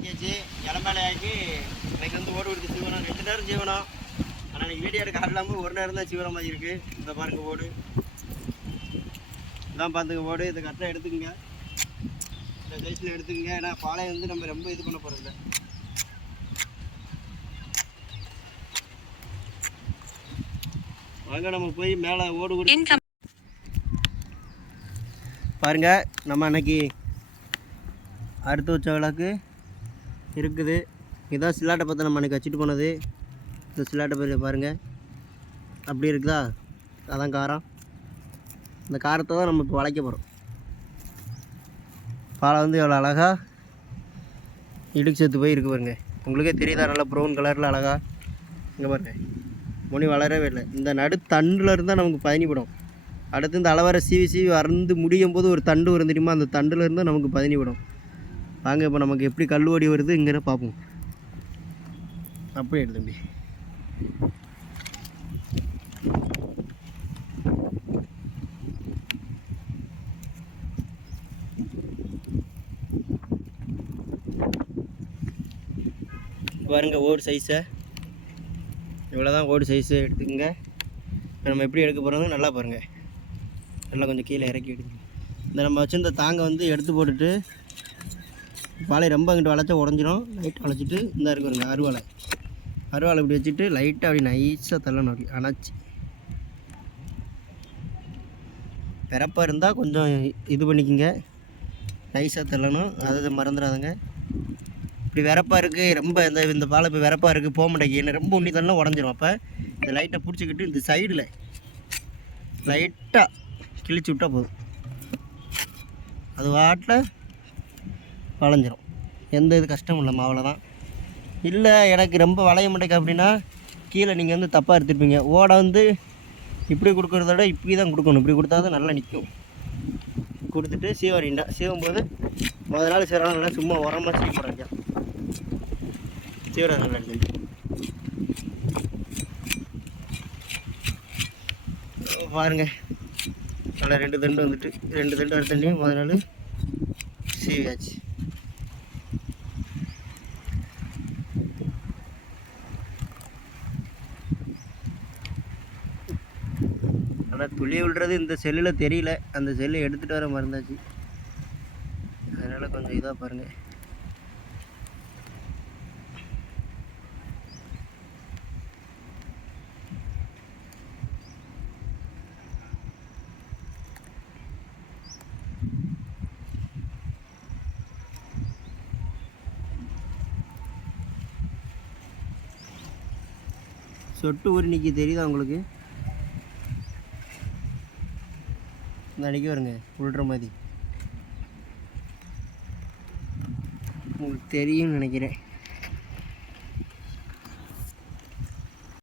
ஆக்கி இன்னைக்கு வந்து ஓடு கொடுத்து சீவனம். ரெண்டு நேரம் சீவனம். ஆனால் இன்னைக்கு வீடியோ எடுக்க இல்லாமல் ஒரு நேரம் தான் சீவனம் மாதிரி இருக்குது இந்த பாருங்க ஓடு. இதான் பார்த்துங்க ஓடு. இதை கரெக்டாக எடுத்துக்கங்க. இந்த சைஸில் எடுத்துக்கங்க. ஏன்னா பாலை வந்து நம்ம ரொம்ப இது பண்ண போகிறதில்ல வாங்க நம்ம போய் மேலே ஓடு கொடு Income. பாருங்க நம்ம அன்னைக்கு அறுத்து வச்ச விளக்கு இருக்குது. இதான் சில்லாட்டை பார்த்து நம்ம அன்றைக்கி வச்சுட்டு போனது. இந்த சில்லாட்டை பற்றி பாருங்கள் அப்படி இருக்குதா? அதான் காரம். இந்த காரத்தை தான் நம்ம இப்போ வளைக்க போகிறோம் பாலை வந்து எவ்வளோ அழகாக இடுக்கு சேர்த்து போய் இருக்கு பாருங்கள் உங்களுக்கே தெரியுதா நல்லா ப்ரௌன் கலரில் அழகாக இங்கே பாருங்கள் முனி வளரவே இல்லை. இந்த நடு தண்டில் இருந்தால் நமக்கு பதினிப்படும் அடுத்து இந்த அளவரை சீவி சீவி அறந்து முடியும் போது ஒரு தண்டு வரும் தெரியுமா? அந்த தண்டில் இருந்தால் நமக்கு பதினிப்படும் வாங்க இப்போ நமக்கு எப்படி கல்லுவடி வருது இங்கே பார்ப்போம். அப்படியே தம்பி பாருங்க ஓடு சைஸை இவ்வளோ தான் ஓடு சைஸு எடுத்துக்கோங்க. இப்போ நம்ம எப்படி எடுக்க போகிறோம் நல்லா பாருங்கள் நல்லா கொஞ்சம் கீழே இறக்கி எடுங்க இந்த நம்ம வச்சுருந்த தாங்க வந்து எடுத்து போட்டுட்டு வாழை ரொம்ப அங்கிட்டு வளைச்சா உடஞ்சிரும். லைட் வளைச்சிட்டு இந்த இருக்கும் பாருங்க அருவாளை. அருவாளை இப்படி வச்சுட்டு லைட்டாக அப்படி நைஸாக தள்ளணும் அப்படி அணைச்சி. பிறப்பாக இருந்தால் கொஞ்சம் இது பண்ணிக்கோங்க. நைஸாக தள்ளணும். அதை மறந்துடாதுங்க. இப்படி விறப்பாக இருக்குது ரொம்ப இந்த இந்த பாலை இப்போ விறப்பாக இருக்குது போக மாட்டேங்குது. ரொம்ப உண்ணி தள்ளலாம் உடஞ்சிரும். அப்போ இந்த லைட்டை பிடிச்சிக்கிட்டு இந்த சைடில் லைட்டாக கிழிச்சு விட்டால் போதும். அது வாட்டில் வளைஞ்சிரும். எந்த இது கஷ்டமும் இல்லை மாவில் தான். இல்லை எனக்கு ரொம்ப வளைய மாட்டேங்க அப்படின்னா கீழே நீங்கள் வந்து தப்பாக எடுத்துருப்பீங்க. ஓடை வந்து இப்படி கொடுக்குறத விட இப்படி தான் கொடுக்கணும். இப்படி கொடுத்தா தான் நல்லா நிற்கும் கொடுத்துட்டு சீவரிண்டா சீவும் போது முதல் நாள் சீவரம் நல்லா சும்மா உரமாக சீ போடுறீங்க. சீவரம் நல்லா எடுத்து பாருங்க. நல்லா ரெண்டு தண்டு வந்துட்டு ரெண்டு தண்டு அடுத்த தண்ணியும் முதல் நாள் சீவியாச்சு. ஆனால் துளி விழுறது இந்த செல்லில் தெரியல. அந்த செல்லை எடுத்துகிட்டு வர மறந்தாச்சு. அதனால் கொஞ்சம் இதாக பாருங்கள் சொட்டு ஒரு இன்னைக்கு தெரியுதா உங்களுக்கு? இந்த வருங்க. உள்ற மாதிரி. உங்களுக்கு தெரியும்னு நினைக்கிறேன்.